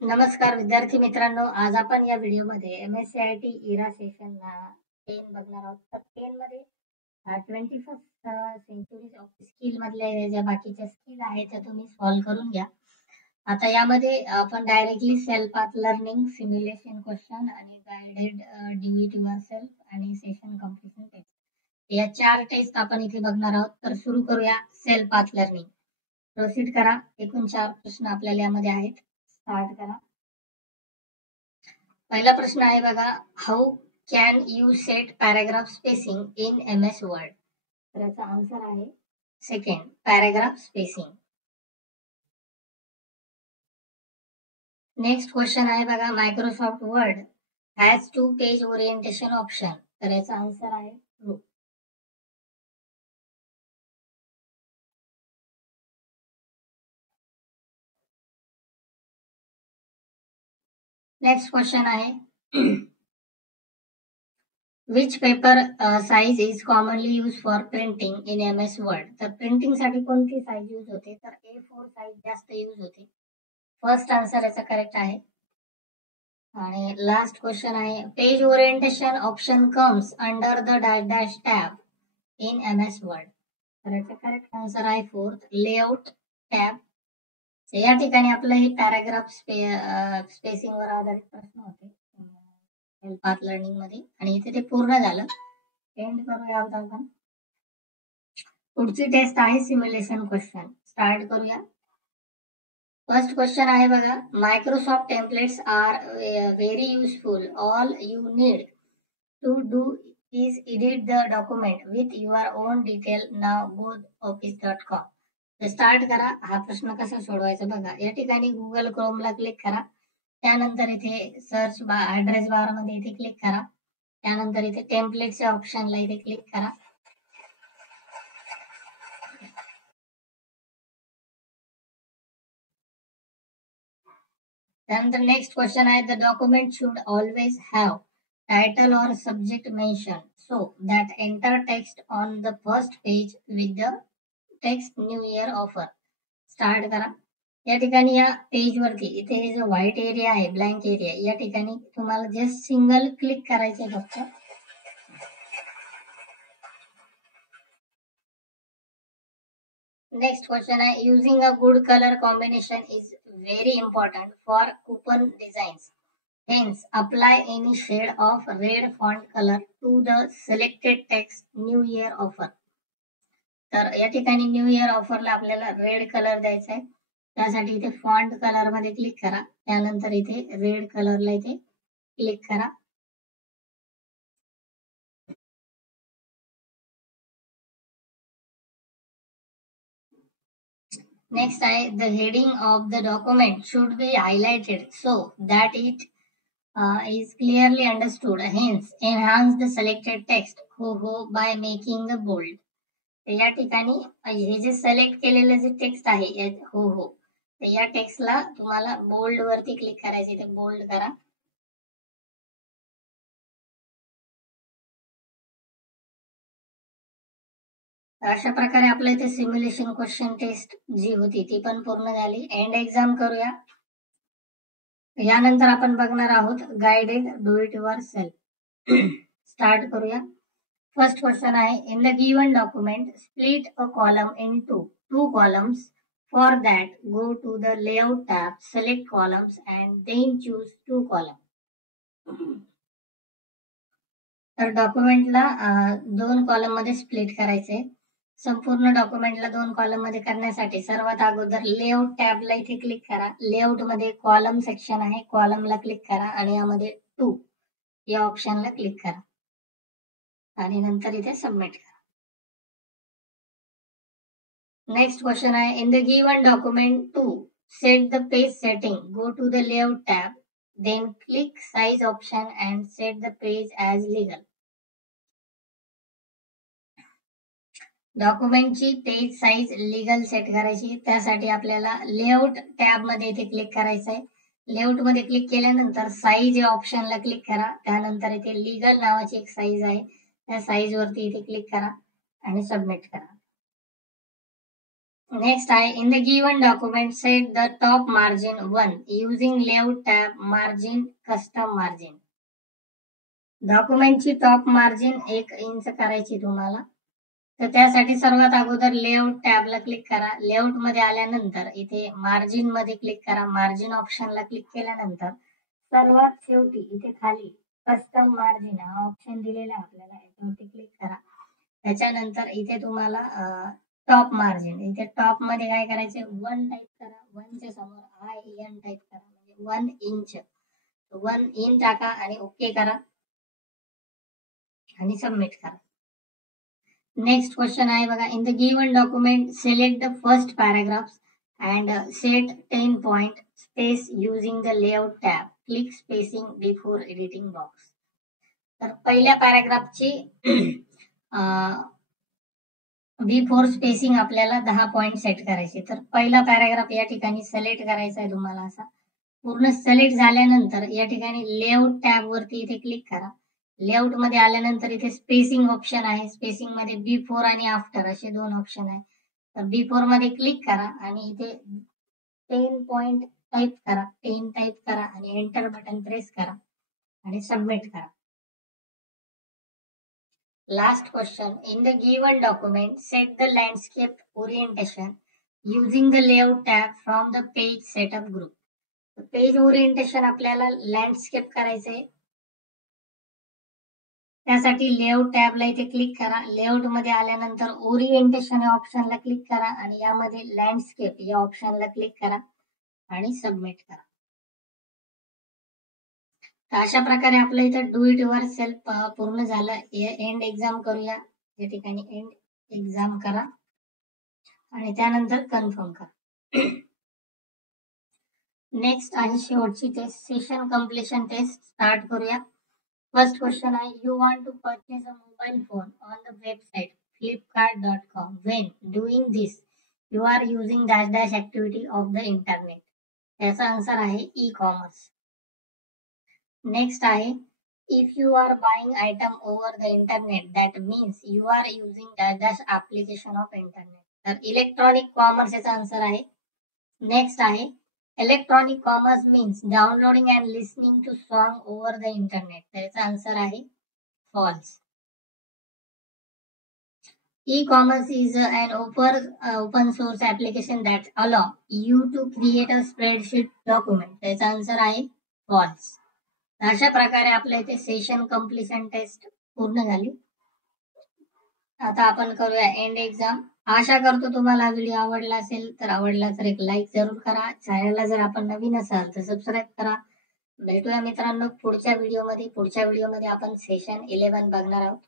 नमस्कार विद्यार्थी मित्रांनो, आज आपण या व्हिडिओमध्ये MSCIT इरा सेशनला 10 बघणार आहोत. तर 10 मध्ये 21st सेंचुरी ऑफ स्किल मधल्या ज्या बाकीच्या स्किल आहेत त्या तुम्ही सॉल्व्ह करून घ्या. आता यामध्ये आपण directly self path learning, simulation question आणि गाइडेड डू इट युअरसेल्फ आणि सेशन कंप्लीशन टेस्ट या 4 टेस्ट आपण इथे बघणार आहोत. तर सुरू करूया. सेल्फ पाथ लर्निंग प्रोसीड करा. एकूण 4 प्रश्न आपल्याला यामध्ये आहेत. स्टार्ट करा. पहिला प्रश्न आहे बघा, how can you set paragraph spacing in MS word. तर याचा आन्सर आहे second, paragraph spacing. Next question आहे बघा, Microsoft word has 2 page orientation option. तर याचा आन्सर आहे ट्रू. नेक्स्ट क्वेश्चन आहे, which paper size is commonly used for printing in MS Word. तर प्रिंटिंग साठी कोणती साईज यूज होते? तर A4 साईज जास्त यूज होते. फर्स्ट आन्सर याचा करेक्ट आहे. आणि लास्ट क्वेश्चन आहे, page orientation option comes under the dash dash tab in MS Word. तर याचा करेक्ट आन्सर आहे फोर्थ, लेआउट टॅब. या ठिकाणी आपलं हे पॅराग्राफ स्पेसिंग वर आधारित प्रश्न होते पाथ लर्निंग मध्ये, आणि इथे ते पूर्ण झालं. एंड करूया आपण. पुढची टेस्ट आहे सिम्युलेशन क्वेश्चन. स्टार्ट करूया. फर्स्ट क्वेश्चन आहे बघा, Microsoft templates are very useful. All you need to do is edit the document with your own detail. Now go office.com. तर स्टार्ट करा. हा प्रश्न कसा सोडवायचा बघा. या ठिकाणी गुगल क्रोमला क्लिक करा. त्यानंतर इथे सर्च ऍड्रेस बार मध्ये इथे क्लिक करा. त्यानंतर इथे टेम्पलेटच्या ऑप्शनला इथे क्लिक करा. त्यानंतर नेक्स्ट क्वेश्चन आहे, the document should always have title और subject mention so that enter text on the first page with the text new year offer. Start करा. या ठिकाणी या पेज वरती इथे जो व्हाईट एरिया आहे, ब्लँक एरिया, या ठिकाणी तुम्हाला जस्ट सिंगल क्लिक करायचे फक्त. नेक्स्ट क्वेश्चन आहे, using a good colour combination is very important for coupon designs. Hence, apply any shade of red font color to the selected text New Year offer. तर या ठिकाणी new year ऑफरला आपल्याला red colour द्यायचा आहे. त्यासाठी इथे font colour मध्ये click करा. त्यानंतर इथे रेड कलरला इथे क्लिक करा. नेक्स्ट आहे, the heading of the document should be highlighted so that it is clearly understood. Hence, enhance the selected text by making the bold. या ठिकाणी हे जे सिलेक्ट केलेलं जे टेक्स्ट आहे तर या टेक्स्टला तुम्हाला बोल्ड वरती क्लिक करायचे. ते बोल्ड करा. अशा प्रकारे आपल्या इथे सिम्युलेशन क्वेश्चन टेस्ट जी होती ती पण पूर्ण झाली. एंड एक्झाम करूया. यानंतर आपण बघणार आहोत guided do it yourself. Start करूया. फर्स्ट क्वेश्चन आहे, in the given document split a column into 2 columns. For that, go to the layout tab, select columns and then choose 2 columns. तर डॉक्युमेंटला 2 column मध्ये split करायचे. संपूर्ण डॉक्युमेंटला 2 column मध्ये करण्यासाठी सर्वात अगोदर लेआउट टॅबला इथे क्लिक करा. लेआउट मध्ये कॉलम सेक्शन आहे, कॉलमला क्लिक करा आणि यामध्ये 2 या ऑप्शनला क्लिक करा आणि नंतर इथे सबमिट करा. नेक्स्ट क्वेश्चन आहे, in the given document to set the page setting, go to the layout tab, then click size option and set the page as legal. डॉक्युमेंटची पेज साइज लिगल सेट करायची. त्यासाठी आपल्याला layout tab मध्ये इथे click करायचं आहे. Layout मध्ये click केल्यानंतर साइज या ऑप्शनला क्लिक करा. त्यानंतर इथे लिगल नावाची एक साइज आहे, त्या साइज वरती इथे क्लिक करा आणि सबमिट करा. नेक्स्ट आहे in the given document set the top margin 1 using layout tab margin custom margin. डॉक्युमेंटची टॉप मार्जिन 1 इंच करायची तुम्हाला. तर त्यासाठी सर्वात अगोदर लेआउट टॅबला क्लिक करा. लेआउट मध्ये आल्यानंतर इथे मार्जिन मध्ये क्लिक करा. मार्जिन ऑप्शनला क्लिक केल्यानंतर सर्वात शेवटी इथे खाली कस्टम मार्जिन हा ऑप्शन दिलेला आहे आपल्याला, याच्यावरती क्लिक करा. त्याच्यानंतर इथे तुम्हाला टॉप मार्जिन, इथे टॉप मध्ये काय करायचे 1 टाईप करा. 1 च्या समोर IN टाईप करा, म्हणजे 1 इंच. 1 इन टाका आणि ओके करा आणि सबमिट करा. नेक्स्ट क्वेश्चन आहे बघा in the given document select the first paragraphs and set 10 point space using the layout tab click spacing before editing box. तर पहिल्या पॅराग्राफची बिफोर स्पेसिंग आपल्याला 10 पॉइंट सेट करायचे. तर पहिला पॅराग्राफ या ठिकाणी सिलेक्ट करायचा आहे तुम्हाला. असा पूर्ण सिलेक्ट झाल्यानंतर या ठिकाणी लेआउट टॅब वरती इथे क्लिक करा. लेआउट मध्ये आल्यानंतर इथे स्पेसिंग ऑप्शन आहे. स्पेसिंग मध्ये बिफोर आणि आफ्टर असे 2 ऑप्शन आहे. तर बिफोर मध्ये क्लिक करा आणि इथे 10 पॉइंट टाईप करा. 10 टाईप करा आणि एंटर बटन प्रेस करा आणि सबमिट करा. Last question. In the given document, set the landscape orientation using the layout tab from the page setup group. Page orientation आपल्याला लँडस्केप करायचंय. त्यासाठी लेआउट टॅबला इथे क्लिक करा. लेआउट मध्ये आल्यानंतर ओरिएंटेशन या ऑप्शनला क्लिक करा आणि यामध्ये लँडस्केप या ऑप्शनला क्लिक करा आणि सबमिट करा. तर अशा प्रकारे आपलं इथं डू इट युअर सेल्फ पूर्ण झालं. एंड एक्झाम करूया. या ठिकाणी एंड एक्झाम करा आणि त्यानंतर कन्फर्म करा. नेक्स्ट आहे शेवटची test, session completion test. Start करूया. फर्स्ट क्वेश्चन आहे you want to purchase a mobile phone on the website flipkart.com. When doing this you are using dash dash activity of the internet. याचा answer आहे e commerce. Next आहे if you are buying item over the internet that means you are using dash dash application of internet. तर electronic commerce याचा answer आहे. Next आहे electronic commerce means downloading and listening to song over the internet. त्याचा answer आहे false. E-commerce is an open source application that allow you to create a spreadsheet document. त्याचा answer आहे false. अशा प्रकारे आपल्या इथे सेशन कम्प्लिशन टेस्ट पूर्ण झाली. आता आपण करूया एंड एक्झाम. आशा करतो तुम्हाला व्हिडिओ आवडला असेल. तर आवडला तर एक लाईक जरूर करा. चॅनलला जर आपण नवीन असाल तर सबस्क्राईब करा. भेटूया मित्रांनो पुढच्या व्हिडिओमध्ये. पुढच्या व्हिडिओमध्ये आपण सेशन 11 बघणार आहोत.